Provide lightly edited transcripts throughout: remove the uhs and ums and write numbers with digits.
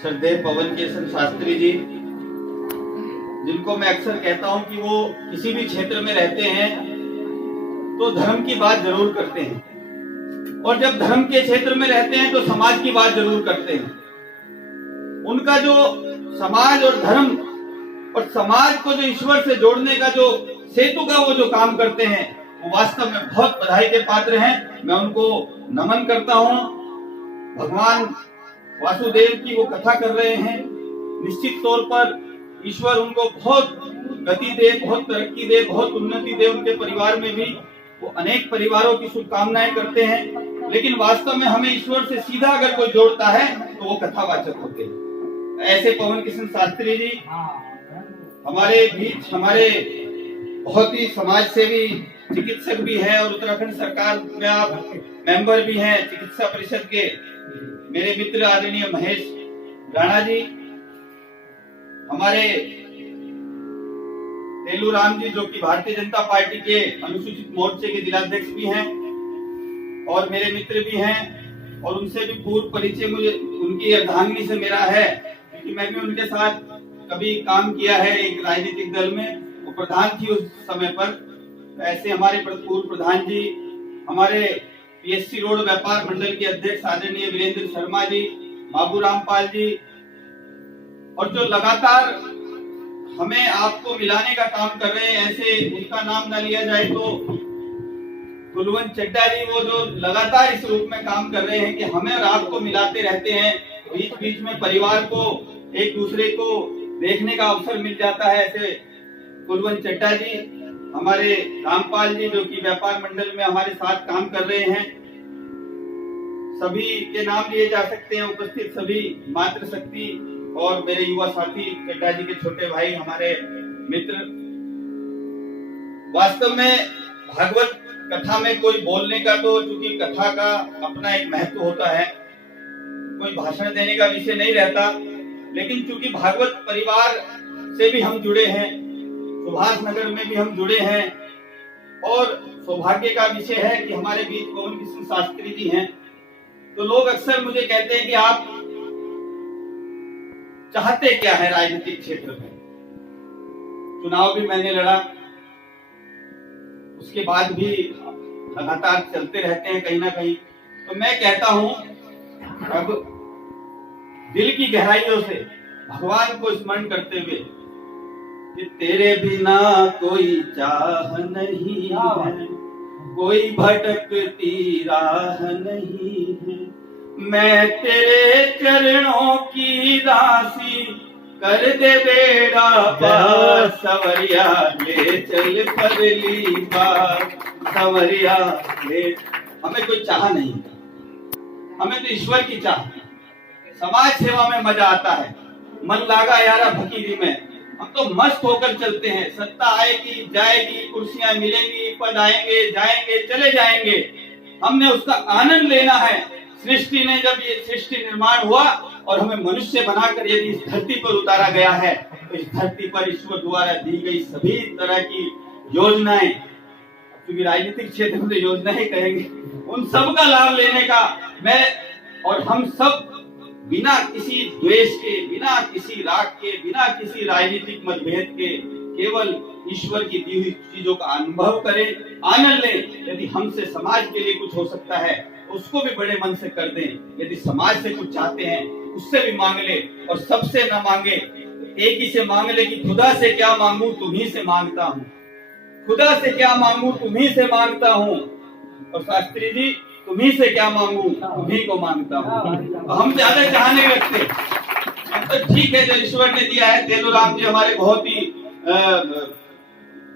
श्रद्धेय पवन केशव शास्त्री जी, जिनको मैं अक्सर कहता हूं कि वो किसी भी क्षेत्र में रहते हैं तो धर्म की बात जरूर करते हैं, और जब धर्म के क्षेत्र में रहते हैं तो समाज की बात जरूर करते हैं। उनका जो समाज और धर्म और समाज को जो ईश्वर से जोड़ने का जो सेतु का वो जो काम करते हैं, वो वास्तव में बहुत बधाई के पात्र हैं। मैं उनको नमन करता हूं। भगवान वासुदेव की वो कथा कर रहे हैं, निश्चित तौर पर ईश्वर उनको बहुत गति दे, बहुत तरक्की दे, बहुत उन्नति दे। उनके परिवार में भी वो अनेक परिवारों की शुभकामनाएं करते हैं, लेकिन वास्तव में हमें ईश्वर से सीधा अगर कोई जोड़ता है तो वो कथावाचक होते हैं। ऐसे पवन किशन शास्त्री जी हमारे बीच, हमारे बहुत ही समाज सेवी चिकित्सक भी है और उत्तराखंड सरकार में आप मेंबर भी हैं चिकित्सा परिषद के। मेरे मित्र आदरणीय महेश राणा जी, हमारे तेलू राम जी, जो कि भारतीय जनता पार्टी के अनुसूचित मोर्चे के जिलाध्यक्ष भी हैं और मेरे मित्र भी हैं, और उनसे भी पूर्व परिचय मुझे उनकी अर्धांगिनी से मेरा है, क्योंकि मैं भी उनके साथ कभी काम किया है एक राजनीतिक दल में, वो प्रधान थी उस समय पर। ऐसे हमारे पूर्व प्रधान जी, हमारे पीएससी रोड व्यापार मंडल के अध्यक्ष आदरणीय वीरेंद्र शर्मा जी, बाबू रामपाल जी, और जो लगातार हमें आपको मिलाने का काम कर रहे हैं, ऐसे उनका नाम ना लिया जाए तो कुलवंत चड्डा जी, वो जो लगातार इस रूप में काम कर रहे हैं कि हमें और आपको मिलाते रहते हैं। बीच बीच में परिवार को, एक दूसरे को देखने का अवसर मिल जाता है। ऐसे कुलवंत चड्डा जी, हमारे रामपाल जी, जो कि व्यापार मंडल में हमारे साथ काम कर रहे हैं, सभी के नाम लिए जा सकते हैं। उपस्थित सभी मातृशक्ति और मेरे युवा साथी चड्डा जी के छोटे भाई, हमारे मित्र। वास्तव में भागवत कथा में कोई बोलने का, तो चूंकि कथा का अपना एक महत्व होता है, कोई भाषण देने का विषय नहीं रहता, लेकिन चूंकि भागवत परिवार से भी हम जुड़े हैं, सुभाष नगर में भी हम जुड़े हैं, और सौभाग्य का विषय है कि हमारे बीच पवन किशन शास्त्री जी हैं, तो लोग अक्सर मुझे कहते हैं कि आप चाहते क्या है राजनीतिक क्षेत्र में। चुनाव भी मैंने लड़ा, उसके बाद भी लगातार चलते रहते हैं कहीं ना कहीं। तो मैं कहता हूं, अब दिल की गहराइयों से भगवान को स्मरण करते हुए कि तेरे बिना कोई चाह नहीं है, कोई भटकती राह नहीं है, मैं तेरे चरणों की दासी, कर दे बेड़ा पार, सवरिया ले चल पगली बार, सवरिया ले। हमें कोई चाह नहीं, हमें तो ईश्वर की चाह। समाज सेवा में मजा आता है, मन लागा यारा फकीरी में। हम तो मस्त होकर चलते हैं, सत्ता आएगी जाएगी, कुर्सियां मिलेंगी, पद आएंगे जाएंगे चले जाएंगे, हमने उसका आनंद लेना है। सृष्टि ने जब ये सृष्टि निर्माण हुआ और हमें मनुष्य बनाकर यदि इस धरती पर उतारा गया है, तो इस धरती पर ईश्वर द्वारा दी गई सभी तरह की योजनाएं, क्योंकि राजनीतिक क्षेत्र में तो योजना ही कहेंगे, उन सब का लाभ लेने का मैं और हम सब बिना किसी द्वेष के, बिना किसी राग के, बिना किसी राजनीतिक मतभेद के, केवल ईश्वर की दी हुई चीजों का अनुभव करें, आनंद लें। यदि हमसे समाज के लिए कुछ हो सकता है उसको भी बड़े मन से कर दें। यदि समाज से कुछ चाहते हैं उससे भी मांग ले, और सबसे न मांगे एक ही से मांग ले कि खुदा से क्या मांगू तुम्ही से मांगता हूँ, खुदा से क्या मांगू तुम्ही से मांगता हूँ, और शास्त्री जी तुम्ही से क्या मांगू तुम्ही को मांगता हूँ। तो हम ज्यादा चाह नहीं रखते, हम तो ठीक है जो ईश्वर ने दिया है। तेलू राम जी हमारे बहुत ही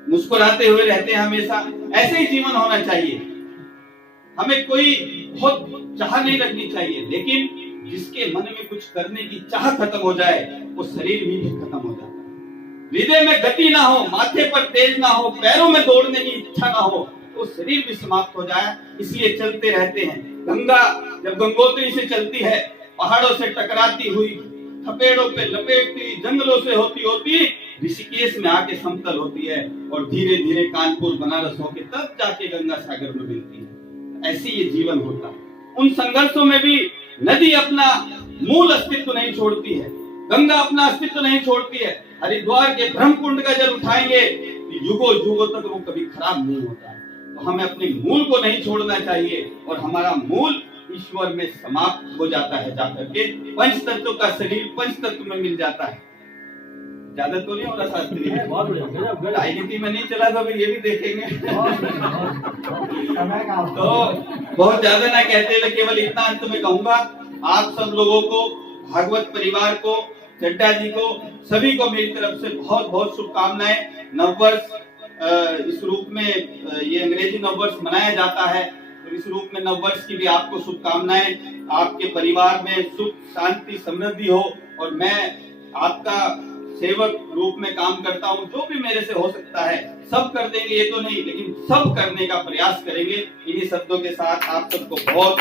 मुस्कुराते हुए रहते हैं हमेशा, ऐसे ही जीवन होना चाहिए। हमें कोई बहुत चाह नहीं रखनी चाहिए, लेकिन जिसके मन में कुछ करने की चाह खत्म हो जाए, वो शरीर भी खत्म हो जाता है। हृदय में गति ना हो, माथे पर तेज ना हो, पैरों में दौड़ने की इच्छा ना हो, तो शरीर भी समाप्त हो जाए। इसलिए चलते रहते हैं। गंगा जब गंगोत्री से चलती है, पहाड़ों से टकराती हुई, थपेड़ों पे लपेटती, जंगलों से होती होती ऋषिकेश में आके समतल होती है, और धीरे धीरे कानपुर बनारस होके तब जाके गंगा सागर में मिलती है। ऐसे ये जीवन होता है। उन संघर्षों में भी नदी अपना मूल अस्तित्व नहीं छोड़ती है, गंगा अपना अस्तित्व नहीं छोड़ती है। हरिद्वार के ब्रह्मकुंड का जल उठाएंगे युगों युगों तक वो कभी खराब नहीं होता है। तो हमें अपने मूल को नहीं छोड़ना चाहिए और हमारा मूल ईश्वर में समाप्त हो जाता है, जाकर के पंच तत्व का शरीर पंच तत्व में मिल जाता है। ज्यादा तो नहीं हो रहा शास्त्री, राजनीति में नहीं चला तो ये भी देखेंगे। तो बहुत ज्यादा ना कहते हुए केवल इतना अंत में कहूंगा, आप सब लोगों को, भागवत परिवार को, चड्डा जी को, सभी को मेरी तरफ से बहुत बहुत शुभकामनाएं। नववर्ष इस रूप में ये अंग्रेजी नववर्ष मनाया जाता है, तो इस रूप में नववर्ष की भी आपको शुभकामनाएं। आपके परिवार में सुख शांति समृद्धि हो और मैं आपका सेवक रूप में काम करता हूं। जो भी मेरे से हो सकता है सब कर देंगे, ये तो नहीं, लेकिन सब करने का प्रयास करेंगे। इन्हीं शब्दों के साथ आप सबको बहुत